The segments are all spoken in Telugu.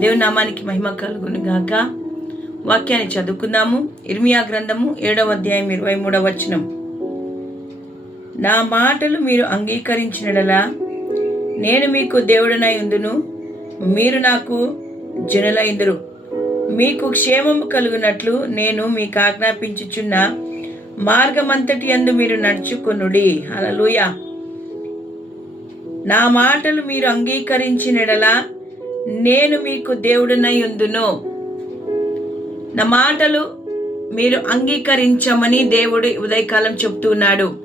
దేవునామానికి మహిమ కలుగును గాక. వాక్యాన్ని చదువుకుందాము. ఇర్మియా గ్రంథము ఏడవ అధ్యాయం ఇరవై మూడవ వచనం. నా మాటలు మీరు అంగీకరించినడలా నేను మీకు దేవుడనై ఉందును. మీరు నాకు జనులైందురు. మీకు క్షేమము కలుగునట్లు నేను మీకు ఆజ్ఞాపించుచున్న మార్గమంతటి అందు మీరు నడుచుకొనుడి. హల్లెలూయా. నా మాటలు మీరు అంగీకరించినడలా నేను మీకు దేవుడనై ఉందును నా మాటలు మీరు అంగీకరించమని దేవుడు ఉదయకాలం చెప్తున్నాడు.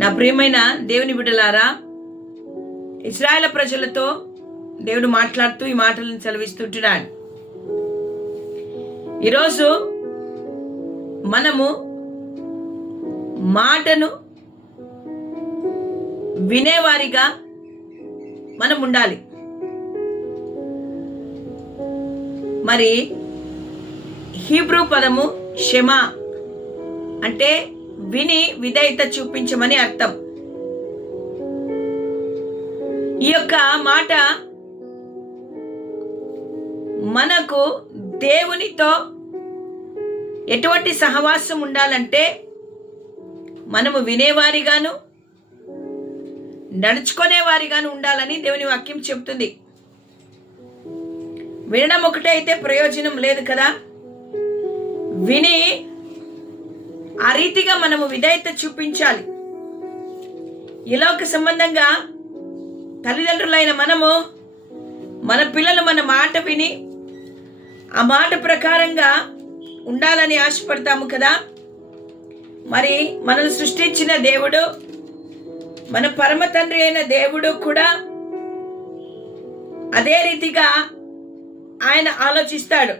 నా ప్రియమైన దేవుని బిడ్డలారా ఇస్రాయల ప్రజలతో దేవుడు మాట్లాడుతూ ఈ మాటలను సెలవిస్తుంటున్నాడు. ఈరోజు మనము మాటను వినేవారిగా మనం ఉండాలి మరి హీబ్రూ పదము షమా అంటే విని విధేయత చూపించమని అర్థం. ఈ యొక్క మాట మనకు దేవునితో ఎటువంటి సహవాసం ఉండాలంటే మనము వినేవారిగాను నడుచుకునేవారిగాను ఉండాలని దేవుని వాక్యం చెప్తుంది. వినడం ఒకటే అయితే ప్రయోజనం లేదు కదా? విని ఆ రీతిగా మనము విధేయత చూపించాలి. ఇలాక సంబంధంగా తల్లిదండ్రులైన మనము మన పిల్లలు మన మాట విని ఆ మాట ప్రకారంగా ఉండాలని ఆశపడతాము కదా? మరి మనల్ని సృష్టించిన దేవుడు మన పరమ తండ్రి అయిన దేవుడు కూడా అదే రీతిగా ఆయన ఆలోచిస్తాడు.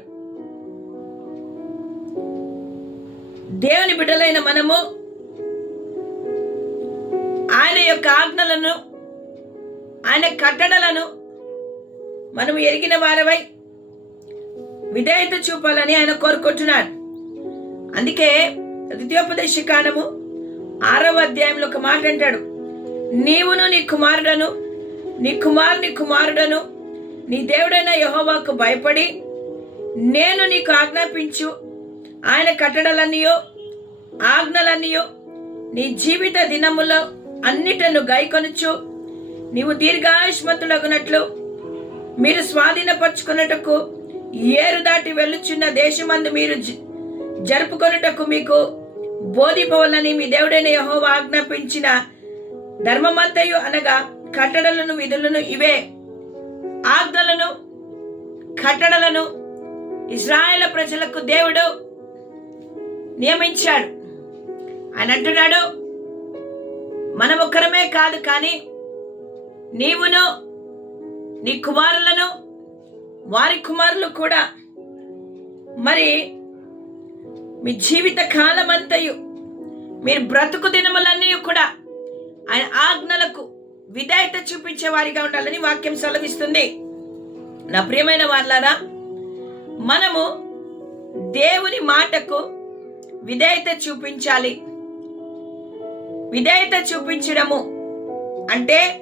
దేవుని బిడ్డలైన మనము ఆయన యొక్క ఆజ్ఞలను ఆయన కట్టడలను మనం ఎరిగిన వారవై విధేయత చూపాలని ఆయన కోరుకుంటున్నాడు. అందుకే ద్వితీయోపదేశ కాండము ఆరవ అధ్యాయంలో ఒక మాట అంటాడు. నీవును నీ కుమారుడను నీ కుమారుని కుమారుడను నీ దేవుడైన యహోవాకు భయపడి నేను నీకు ఆజ్ఞాపించు. ఆయన కట్టడలన్నయో ఆజ్ఞలన్నయో నీ జీవిత దినములో అన్నిటను గైకొనుచు. నీవు దీర్ఘాయుష్మతులగునట్లు మీరు స్వాధీనపరుచుకున్నటకు ఏరు దాటి వెళ్ళుచున్న దేశమందు మీరు జరుపుకొనుటకు మీకు బోధిపోవాలని మీ దేవుడైన యహోవా ఆజ్ఞాపించిన ధర్మమంతయు అనగా కట్టడలను విధులను ఇవే. ఆజ్ఞలను కట్టడలను ఇజ్రాయేల్ ప్రజలకు దేవుడు నియమించాడు. ఆయన అంటున్నాడు మనం ఒక్కరమే కాదు కానీ నీవును నీ కుమారులను వారి కుమారులు కూడా. మరి మీ జీవిత కాలమంతయు మీరు బ్రతుకు దినములన్నీ కూడా ఆయన ఆజ్ఞలకు విధేయత చూపించే వారిగా ఉండాలని వాక్యం సెలవిస్తుంది. నా ప్రియమైన వాళ్ళారా మనము దేవుని మాటకు విధేయత చూపించాలి. విధేయత చూపించడము అంటే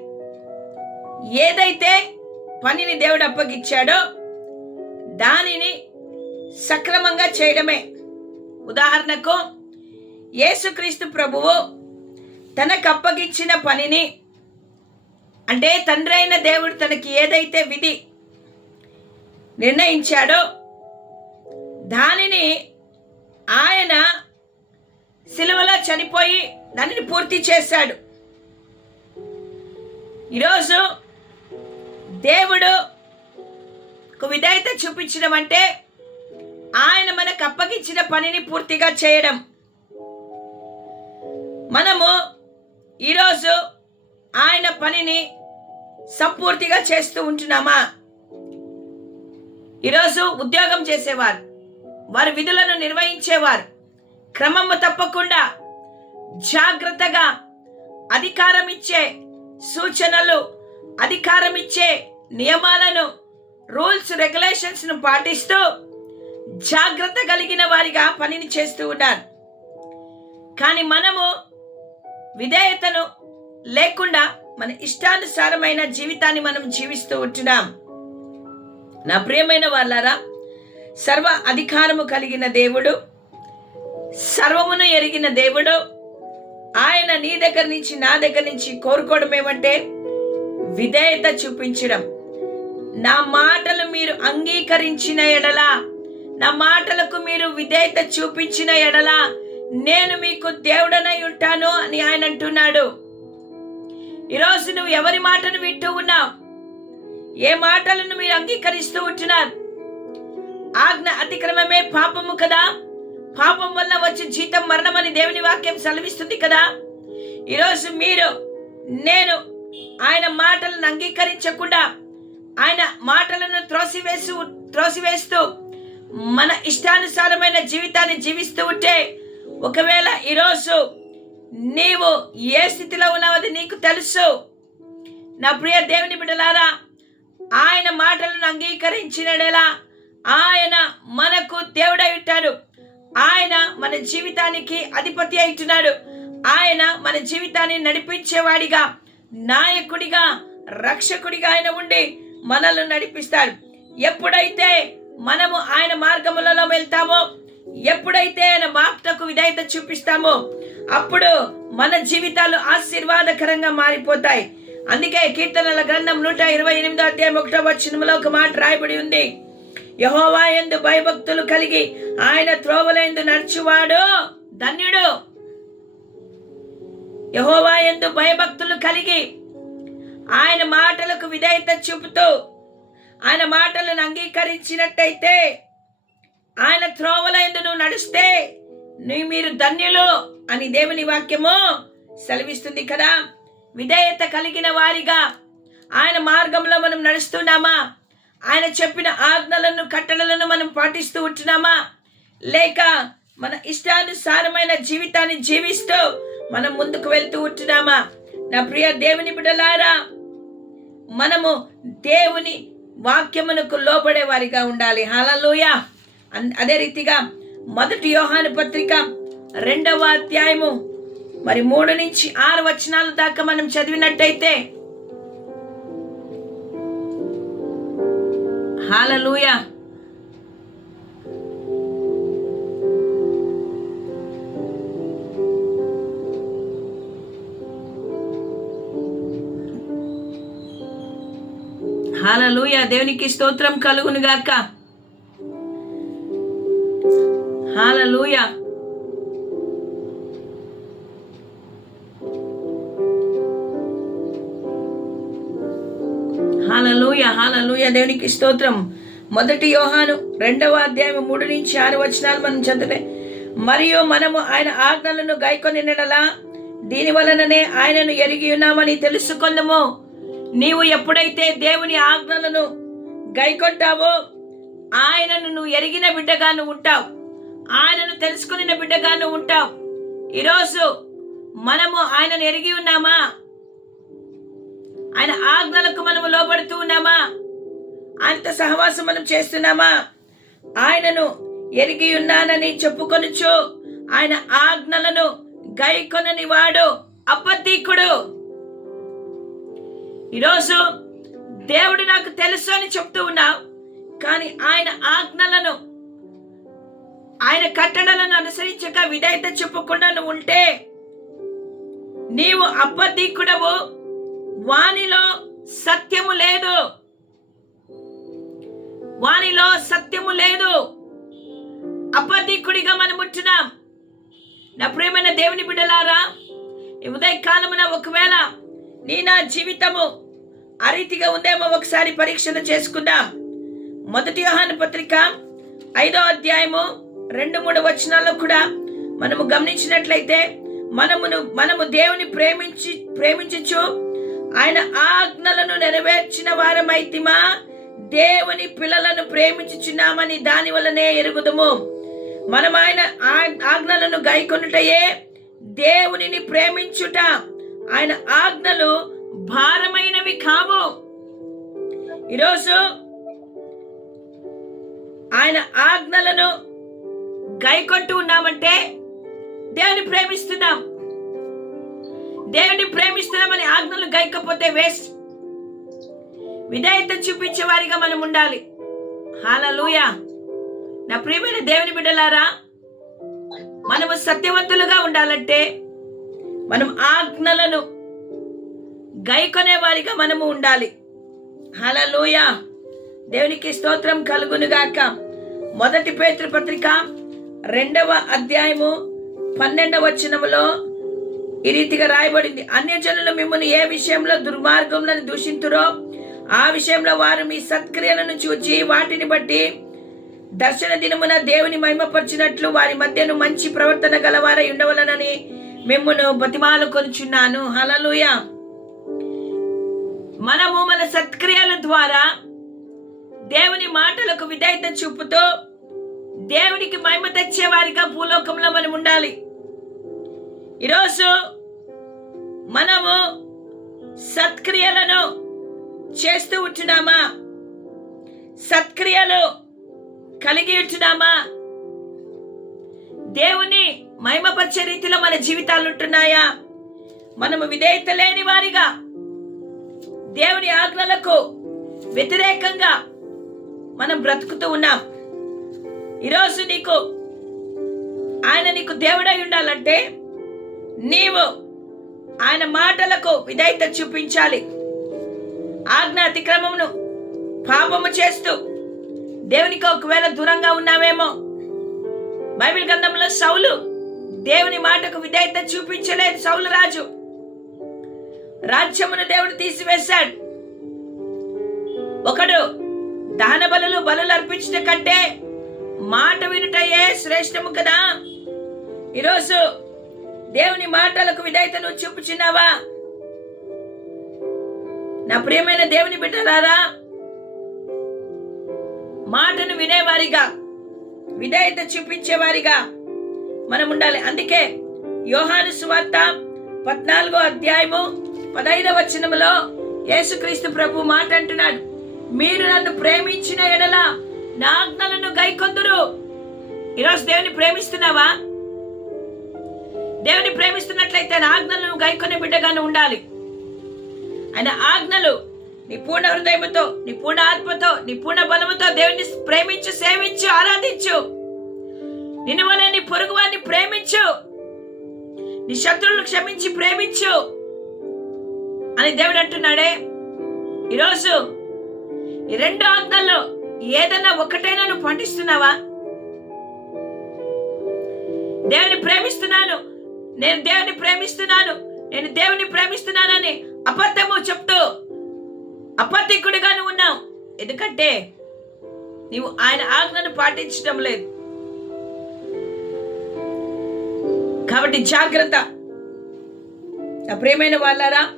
ఏదైతే పనిని దేవుడు అప్పగిచ్చాడో దానిని సక్రమంగా చేయడమే. ఉదాహరణకు యేసుక్రీస్తు ప్రభువు తనకు అప్పగించిన పనిని అంటే తండ్రి అయిన దేవుడు తనకి ఏదైతే విధి నిర్ణయించాడో దానిని ఆయన సిలువలో చనిపోయి దానిని పూర్తి చేశాడు. ఈరోజు దేవుడు ఒక విధేయత చూపించడం అంటే ఆయన మనకు అప్పగించిన పనిని పూర్తిగా చేయడం. మనము ఈరోజు ఆయన పనిని సంపూర్తిగా చేస్తూ ఉంటున్నామా? ఈరోజు ఉద్యోగం చేసేవారు వారి విధులను నిర్వహించేవారు. క్రమము తప్పకుండా జాగ్రత్తగా అధికారం ఇచ్చే సూచనలు అధికారం ఇచ్చే నియమాలను రూల్స్ రెగ్యులేషన్స్ను పాటిస్తూ జాగ్రత్త కలిగిన వారిగా పనిని చేస్తూ ఉన్నారు. కానీ మనము విధేయతను లేకుండా మన ఇష్టానుసారమైన జీవితాన్ని మనం జీవిస్తూ ఉంటున్నాం. నా ప్రియమైన వాళ్ళారా సర్వ అధికారము కలిగిన దేవుడు సర్వమును ఎరిగిన దేవుడు ఆయన నీ దగ్గర నుంచి నా దగ్గర నుంచి కోరుకోవడం ఏమంటే విధేయత చూపించడం. నా మాటలు మీరు అంగీకరించిన ఎడల నా మాటలకు మీరు విధేయత చూపించిన ఎడల నేను మీకు దేవుడనై ఉంటాను అని ఆయన అంటున్నాడు. ఈరోజు నువ్వు ఎవరి మాటను వింటూ ఉన్నావు? ఏ మాటలను మీరు అంగీకరిస్తూ ఉంటున్నారు? ఆజ్ఞ అతిక్రమమే పాపము కదా? పాపం వల్ల వచ్చే జీతం మరణమని దేవుని వాక్యం సెలవిస్తుంది కదా? ఈరోజు మీరు నేను ఆయన మాటలను అంగీకరించకుండా ఆయన మాటలను త్రోసివేసి త్రోసివేస్తూ మన ఇష్టానుసారమైన జీవితాన్ని జీవిస్తూ ఉంటే ఒకవేళ ఈరోజు నీవు ఏ స్థితిలో ఉన్నావది నీకు తెలుసు. నా ప్రియ దేవుని బిడ్డలారా ఆయన మాటలను అంగీకరించినడేలా ఆయన మనకు దేవుడై ఉంటాడు. ఆయన మన జీవితానికి అధిపతి అవుతున్నాడు ఆయన మన జీవితాన్ని నడిపించేవాడిగా నాయకుడిగా రక్షకుడిగా ఆయన ఉండి మనల్ని నడిపిస్తాడు. ఎప్పుడైతే మనము ఆయన మార్గములలో వెళ్తామో ఎప్పుడైతే ఆయన మాటకు విధేయత చూపిస్తామో అప్పుడు మన జీవితాలు ఆశీర్వాదకరంగా మారిపోతాయి. అందుకే కీర్తనల గ్రంథం నూట ఇరవై ఎనిమిదో అధ్యాయం ఒకటో వచ్చినములో ఒక మాట రాయబడి ఉంది. యహోవా ఎందు భయభక్తులు కలిగి ఆయన త్రోవలందు నడుచువాడు ధన్యుడు. యహోవా ఎందు భయభక్తులు కలిగి ఆయన మాటలకు విధేయత చూపుతూ ఆయన మాటలను అంగీకరించినట్టయితే ఆయన త్రోవల ఎందు నువ్వు నడిస్తే నువ్వు మీరు ధన్యులు అని దేవుని వాక్యము సెలవిస్తుంది కదా. విధేయత కలిగిన వారిగా ఆయన మార్గంలో మనం నడుస్తున్నామా? ఆయన చెప్పిన ఆజ్ఞలను కట్టడలను మనం పాటిస్తూ ఉంటున్నామా? లేక మన ఇష్టానుసారమైన జీవితాన్ని జీవిస్తూ మనం ముందుకు వెళ్తూ ఉంటున్నామా? నా ప్రియ దేవుని బిడలారా మనము దేవుని వాక్యమునకు లోబడే వారిగా ఉండాలి. హలలోయ అదే రీతిగా మొదటి యోహాను పత్రిక రెండవ అధ్యాయము. మరి మూడు నుంచి ఆరు వచనాల దాకా మనం చదివినట్టయితే. హాలలూయ. హాలలుయ దేవునికి స్తోత్రం కలుగును గాక హాలూయ హాలూయ హాలూయ దేవునికి స్తోత్రం. మొదటి యోహాను రెండవ అధ్యాయం మూడు నుంచి ఆరు వచనాలు మనం చదివే మరియు మనము ఆయన ఆజ్ఞలను గైకొని నెడలా దీని వలననే ఆయనను ఎరిగి ఉన్నామని తెలుసుకుందము. నీవు ఎప్పుడైతే దేవుని ఆజ్ఞలను గైకొంటావో ఆయనను నువ్వు ఎరిగిన బిడ్డగా నువ్వు ఉంటావు. ఆయనను తెలుసుకుని బిడ్డగా నువ్వు ఉంటావు. ఈరోజు మనము ఆయనను ఎరిగి ఉన్నామా? ఆయన ఆజ్ఞలకు మనము లోబడుతూ ఉన్నామా? ఆయనతో సహవాసం మనం చేస్తున్నామా? ఆయనను ఎరిగి ఉన్నానని చెప్పుకొనుచు ఆయన ఆజ్ఞలను గైకొనని వాడు అబద్ధీకుడు. ఈరోజు దేవుడు నాకు తెలుసు అని చెప్తూ ఉన్నావు. కానీ ఆయన ఆజ్ఞలను ఆయన కట్టడలను అనుసరించక విధేయత చెప్పకుండా నువ్వు ఉంటే నీవు అబద్ధీకుడవు. వానిలో సత్యము లేదు. వానిలో సత్యము లేదు. అబద్ధికుడిగా మనం ఉంటున్నాం. నా ప్రేమైన దేవుని బిడ్డలారా ఉదయ కాలమున ఒకవేళ నీ నా జీవితము ఆ రీతిగా ఉందేమో ఒకసారి పరీక్షణ చేసుకుందాం. మొదటి యోహాను పత్రిక ఐదో అధ్యాయము రెండు మూడు వచనాల్లో కూడా మనము గమనించినట్లయితే మనమును మనము దేవుని ప్రేమించి ప్రేమించచ్చు ఆయన ఆజ్ఞలను నెరవేర్చిన వారమైతిమా? దేవుని పిల్లలను ప్రేమించుచున్నామని దాని వలనే ఎరుగుదుము. మనం ఆయన ఆజ్ఞలను గైకొనుటయే దేవునిని ప్రేమించుట. ఆయన ఆజ్ఞలు భారమైనవి కావు. ఈరోజు ఆయన ఆజ్ఞలను గైకొంటూ ఉన్నామంటే దేవుని ప్రేమిస్తున్నాం. దేవుని ప్రేమిస్తున్నామని ఆజ్ఞలు గైకపోతే వేస్ట్. విధేయత చూపించే వారిగా మనం ఉండాలి. హాలూయా నా ప్రియమైన దేవుని బిడ్డలారా మనము సత్యవంతులుగా ఉండాలంటే మనం ఆజ్ఞలను గైకొనే వారిగా మనము ఉండాలి. హలలోయ దేవునికి స్తోత్రం కలుగునుగాక. మొదటి పేతృపత్రిక పత్రిక రెండవ అధ్యాయము పన్నెండవ వచనములో ఈ రీతిగా రాయబడింది. అన్యజనులు మిమ్మల్ని ఏ విషయంలో దుర్మార్గంలో దూషింతురో ఆ విషయంలో వారు మీ సత్క్రియలను చూచి వాటిని బట్టి దర్శన దినమున దేవుని మహిమపరిచినట్లు వారి మధ్యను మంచి ప్రవర్తన గలవారై ఉండవలనని మిమ్మను బతిమాలు కొనుచున్నాను. హలలుయ మనము మన సత్క్రియల ద్వారా దేవుని మాటలకు విధేయత చూపుతూ దేవునికి మహిమ తెచ్చేవారిగా భూలోకంలో మనం ఉండాలి. ఈరోజు మనము సత్క్రియలను చేస్తూ ఉంటున్నామా? సత్క్రియలు కలిగి ఉంటున్నామా? దేవుని మహిమపరిచే రీతిలో మన జీవితాలు ఉంటున్నాయా? మనము విధేయత లేని వారిగా దేవుని ఆజ్ఞలకు వ్యతిరేకంగా మనం బ్రతుకుతూ ఉన్నాం. ఈరోజు నీకు ఆయన నీకు దేవుడై ఉండాలంటే నీవు ఆయన మాటలకు విధేయత చూపించాలి. ఆజ్ఞ అతిక్రమమును పాపము చేస్తూ దేవునికి ఒకవేళ దూరంగా ఉన్నావేమో. బైబిల్ గ్రంథంలో సౌలు దేవుని మాటకు విధేయత చూపించలేదు. సౌలు రాజు రాజ్యమును దేవుడు తీసివేశాడు. ఒకడు దాన బలులు బలులు అర్పించట కంటే మాట వినుటయే శ్రేష్టము కదా? ఈరోజు దేవుని మాటలకు విధేయత నువ్వు చూపుచున్నావా? నా ప్రియమైన దేవుని బిడ్డలారా మాటను వినేవారిగా విధేయత చూపించేవారిగా మనం ఉండాలి. అందుకే యోహాను సువార్త పద్నాలుగో అధ్యాయము పదైదవ వచనములో యేసుక్రీస్తు ప్రభు మాట అంటున్నాడు మీరు నన్ను ప్రేమించిన ఎడలా నా ఆజ్ఞలను గైకొందురు. ఈరోజు దేవుని ప్రేమిస్తున్నావా? దేవుని ప్రేమిస్తున్నట్లయితే ఆయన ఆజ్ఞలను గైకొనే బిడ్డగానే ఉండాలి. ఆయన ఆజ్ఞలు నీ పూర్ణ హృదయముతో నీ పూర్ణ ఆత్మతో నీ పూర్ణ బలముతో దేవుని ప్రేమించు సేవించు ఆరాధించు. నిన్ను వల్ల నీ పొరుగు వారిని ప్రేమించు. నీ శత్రువులను క్షమించి ప్రేమించు. అని దేవుడు అంటున్నాడే. ఈరోజు ఈ రెండు ఆజ్ఞల్లో ఏదన్నా ఒకటైనా నువ్వు పాటిస్తున్నావా దేవుని ప్రేమిస్తున్నాను. నేను దేవుని ప్రేమిస్తున్నాను. నేను దేవుని ప్రేమిస్తున్నానని అబద్ధము చెప్తూ అబద్ధికుడిగా ఉన్నావు. ఎందుకంటే నీవు ఆయన ఆజ్ఞను పాటించడం లేదు. కాబట్టి జాగ్రత్త. నా వాళ్ళారా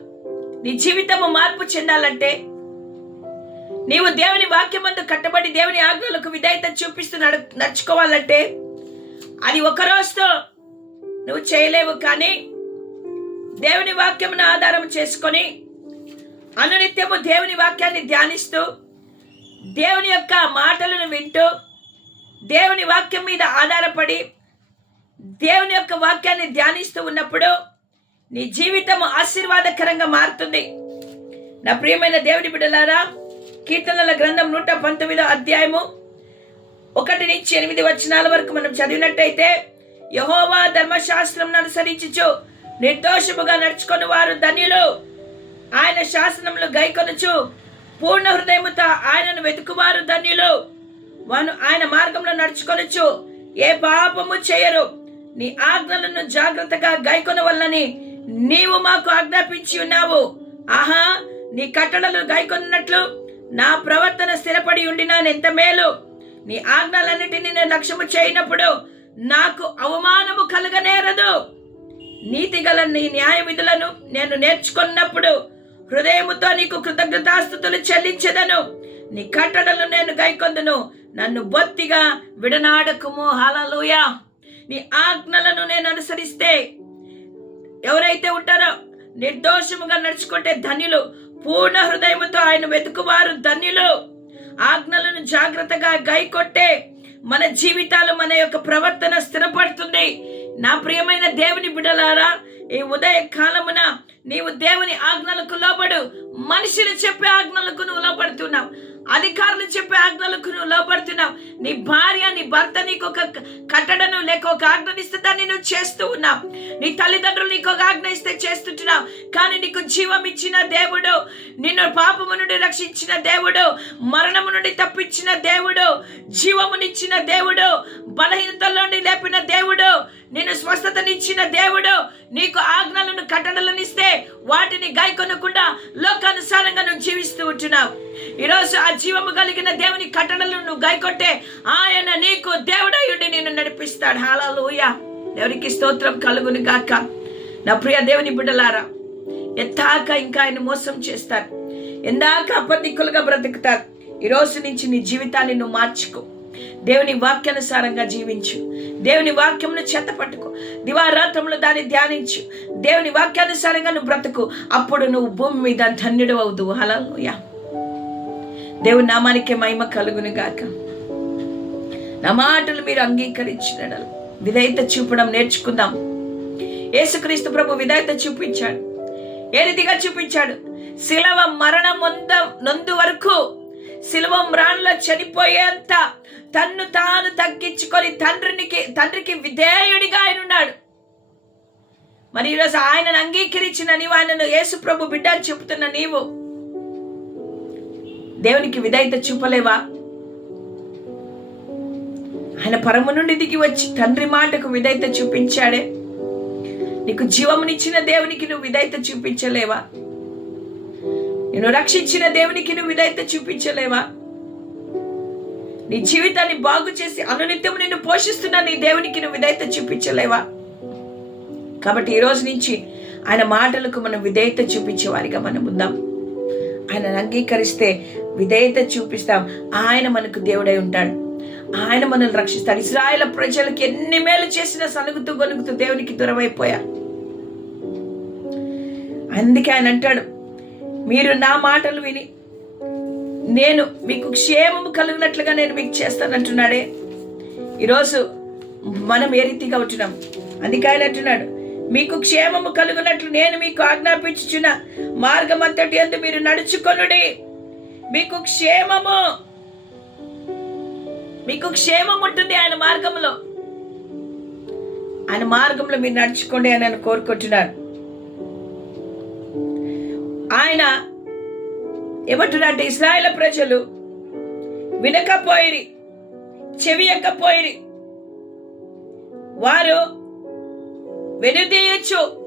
నీ జీవితము మార్పు చెందాలంటే నీవు దేవుని వాక్యమందు కట్టబడి దేవుని ఆజ్ఞలకు విధేయత చూపిస్తూ నడు నడుచుకోవాలంటే అది ఒక రోజుతో నువ్వు చేయలేవు కానీ దేవుని వాక్యమును ఆధారం చేసుకొని అనునిత్యము దేవుని వాక్యాన్ని ధ్యానిస్తూ దేవుని యొక్క మాటలను వింటూ దేవుని వాక్యం మీద ఆధారపడి దేవుని యొక్క వాక్యాన్ని ధ్యానిస్తూ ఉన్నప్పుడు నీ జీవితం ఆశీర్వాదకరంగా మారుతుంది. నా ప్రియమైన దేవుని బిడ్డలారా కీర్తనల గ్రంథం నూట పంతొమ్మిదో అధ్యాయము ఒకటి నుంచి ఎనిమిది వచనాల వరకు మనం చదివినట్టయితే యహోవా ధర్మశాస్త్రం అనుసరించుచు నిర్దోషముగా నడుచుకుని వారు ధన్యులు. ఆయన శాసనములు గైకొనుచు పూర్ణ హృదయముతో ఆయనను వెతుకువారు ధన్యులు. వారు ఆయన మార్గంలో నడుచుకొనొచ్చు ఏ పాపము చేయరు. నీ ఆజ్ఞలను జాగ్రత్తగా గైకొన వల్లని నీవు మాకు ఆజ్ఞాపించి ఉన్నావు. ఆహా నీ కట్టడలు గైకొన్నట్లు నా ప్రవర్తన స్థిరపడి ఉండినా ఎంత మేలు? నీ ఆజ్ఞలన్నిటినీ నేను లక్ష్యము చేయనప్పుడు నాకు అవమానము కలగనేరదు. నీతి గల నీ న్యాయ విధులను నేను నేర్చుకున్నప్పుడు హృదయముతో నీకు కృతజ్ఞతాస్థుతులు చెల్లించెదను. నీ కట్టడలు నేను గైకొందును. నన్ను బొత్తిగా విడనాడకుము. హలలుయా నీ ఆజ్ఞలను నేను అనుసరిస్తే ఎవరైతే ఉంటారో నిర్దోషముగా నడుచుకుంటే ధనులు పూర్ణ హృదయముతో ఆయన వెతుకువారు ధన్యులు. ఆజ్ఞలను జాగ్రత్తగా గైకొట్టే మన జీవితాలు మన యొక్క ప్రవర్తన స్థిరపడుతుంది. నా ప్రియమైన దేవుని బిడలారా ఈ ఉదయ కాలమున నీవు దేవుని ఆజ్ఞలకు లోబడు. మనుషులు చెప్పే ఆజ్ఞలకు నువ్వు లోపడుతున్నావు అధికారులు చెప్పే ఆజ్ఞలకు నువ్వు లోపడుతున్నావు నీ భార్య నీ భర్త నీకు ఒక కట్టడను లేక ఒక ఆజ్ఞనిస్తే దాన్ని నువ్వు చేస్తూ ఉన్నావు. నీ తల్లిదండ్రులు నీకు ఒక ఆజ్ఞ ఇస్తే చేస్తుంటున్నావు. కానీ నీకు జీవం ఇచ్చిన దేవుడు నిన్ను పాపము నుండి రక్షించిన దేవుడు మరణము నుండి తప్పించిన దేవుడు జీవమునిచ్చిన దేవుడు బలహీనతల్లోని లేపిన దేవుడు నిన్ను స్వస్థతనిచ్చిన దేవుడు నీకు ఆజ్ఞలను కట్టడలను ఇస్తే వాటిని గాయకొనకుండా లోకానుసారంగా నువ్వు జీవిస్తూ ఉంటున్నావు. ఈరోజు ఆ జీవము కలిగిన దేవుని కట్టడలను నువ్వు గాయకొట్టే ఆయన నీకు దేవుడయుడి నిన్ను నడిపిస్తాడు. హాలూయ దేవునికి స్తోత్రం కలుగును గాక. నా ప్రియ దేవుని బిడ్డలారా ఎత్తాక ఇంకా ఆయన మోసం చేస్తారు. ఎందాక అపదిక్కులుగా బ్రతుకుతారు. ఈ రోజు నుంచి నీ జీవితాన్ని నువ్వు మార్చుకో. దేవుని వాక్యానుసారంగా జీవించు. దేవుని వాక్యమును చెత్త పట్టుకో. దివారాత్రములు దాన్ని ధ్యానించు. దేవుని వాక్యానుసారంగా నువ్వు బ్రతుకు. అప్పుడు నువ్వు భూమి మీద ధన్యుడు అవుదు హలలుయా దేవుని నామానికి మహిమ కలుగును గాక. నా మాటలు మీరు అంగీకరించిన విధేయత చూపడం నేర్చుకుందాం. యేసుక్రీస్తు ప్రభు విధేయత చూపించాడు. ఏ రీతిగా చూపించాడు? శిలవ మరణం నొంద నొందు వరకు శిలవ మ్రాణులో చనిపోయేంత తన్ను తాను తగ్గించుకొని తండ్రికి తండ్రికి విధేయుడిగా ఆయన ఉన్నాడు. మరి ఈరోజు ఆయనను అంగీకరించిన నీవు ఆయనను యేసు ప్రభు బిడ్డ అని చెబుతున్న నీవు దేవునికి విధేయత చూపలేవా? ఆయన పరము నుండి దిగి వచ్చి తండ్రి మాటకు విధేయత చూపించాడే. నీకు జీవమునిచ్చిన దేవునికి నువ్వు విధేయత చూపించలేవా? నిన్ను రక్షించిన దేవునికి నువ్వు విధేయత చూపించలేవా? నీ జీవితాన్ని బాగు చేసి అనునిత్యం నిన్ను పోషిస్తున్న నీ దేవునికి నువ్వు విధేయత చూపించలేవా? కాబట్టి ఈ రోజు నుంచి ఆయన మాటలకు మనం విధేయత చూపించే వారిగా మనం ఉందాం. ఆయన అంగీకరిస్తే విధేయత చూపిస్తాం. ఆయన మనకు దేవుడై ఉంటాడు. ఆయన మనల్ని రక్షిస్తాడు. ఇస్రాయల ప్రజలకు ఎన్ని మేలు చేసినా సనుగుతూ గొనుగుతూ దేవునికి దూరమైపోయారు అందుకే ఆయన అంటాడు మీరు నా మాటలు విని నేను మీకు క్షేమము కలిగినట్లుగా నేను మీకు చేస్తానంటున్నాడే. ఈరోజు మనం ఏ రీతిగా ఉంటున్నాం? అందుకే ఆయన అంటున్నాడు మీకు క్షేమము కలుగునట్లు నేను మీకు ఆజ్ఞాపించుచున్న మార్గం అంతటి అందు మీరు నడుచుకొనుడి. మీకు క్షేమము మీకు క్షేమం ఉంటుంది ఆయన మార్గంలో. ఆయన మార్గంలో మీరు నడుచుకోండి అని ఆయన కోరుకుంటున్నారు. ఆయన ఏమంటున్నారంటే ఇస్రాయేల్ ప్రజలు వినకపోయిరి చెవియకపోయిరి. వారు వెనుదీయచ్చు.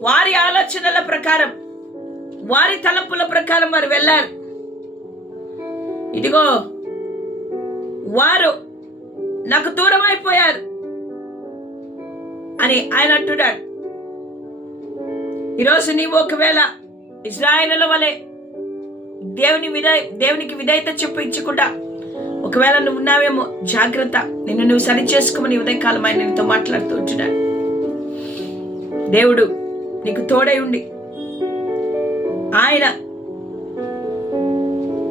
వారి ఆలోచనల ప్రకారం వారి తలంపుల ప్రకారం వారు వెళ్ళారు. ఇదిగో వారు నాకు దూరం అయిపోయారు అని ఆయన అంటున్నాడు. ఈరోజు నీవు ఒకవేళ ఇజ్రాయిల వలె దేవుని విధేయ దేవునికి విధేయత చెప్పించకుండా ఒకవేళ నువ్వు ఉన్నావేమో జాగ్రత్త. నిన్ను నువ్వు సరి చేసుకోమని ఉదయకాలం ఆయన నీతో మాట్లాడుతూ ఉంటున్నాడు. దేవుడు నీకు తోడై ఉండి ఆయన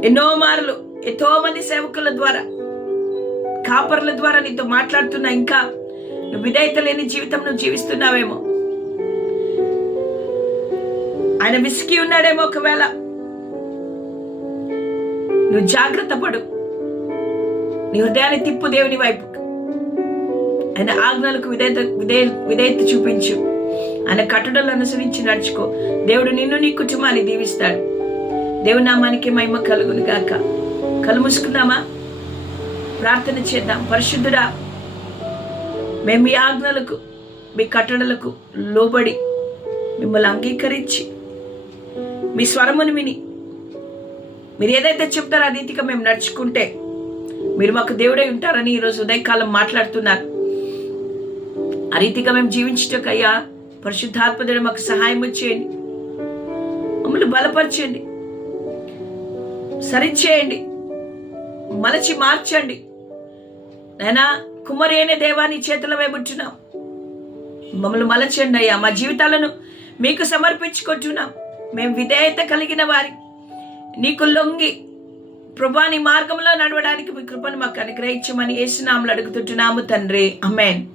ఎన్నో మార్లు ఎంతో మంది సేవకుల ద్వారా కాపర్ల ద్వారా నీతో మాట్లాడుతున్నా ఇంకా నువ్వు విధేయత లేని జీవితం నువ్వు జీవిస్తున్నావేమో. ఆయన విసికి ఉన్నాడేమో ఒకవేళ. నువ్వు జాగ్రత్త పడు. నీ హృదయాన్ని తిప్పు దేవుని వైపు ఆయన ఆజ్ఞలకు విధేయత విధేయ విధేయత చూపించు. ఆయన కట్టడలు అనుసరించి నడుచుకో. దేవుడు నిన్ను నీ కుటుంబాన్ని దీవిస్తాడు. దేవునామానికి మహిమ కలుగును గాక. కలుముసుకుందామా ప్రార్థన చేద్దాం. పరిశుద్ధుడా మేము మీ ఆజ్ఞలకు మీ కట్టడలకు లోబడి మిమ్మల్ని అంగీకరించి మీ స్వరమును విని మీరు ఏదైతే చెప్తారో ఆ రీతిగా మేము నడుచుకుంటే మీరు మాకు దేవుడై ఉంటారని ఈరోజు ఉదయకాలం మాట్లాడుతున్నారు. ఆ రీతిగా మేము జీవించటకయ్యా పరిశుద్ధాత్మదుడు మాకు సహాయం చేయండి. మమ్మల్ని బలపరచండి. సరిచేయండి. మలచి మార్చండి. నైనా కుమరేనే దేవాన్ని చేతిలో వేబుట్టున్నాం మమ్మల్ని మలచండి అయ్యా. మా జీవితాలను మీకు సమర్పించుకుంటున్నాం. మేము విధేయత కలిగిన వారి. నీకు లొంగి ప్రభాని మార్గంలో నడవడానికి మీ కృపను మాకు అనుగ్రహించమని ఏసునాములు అడుగుతుంటున్నాము తండ్రి. అమెన్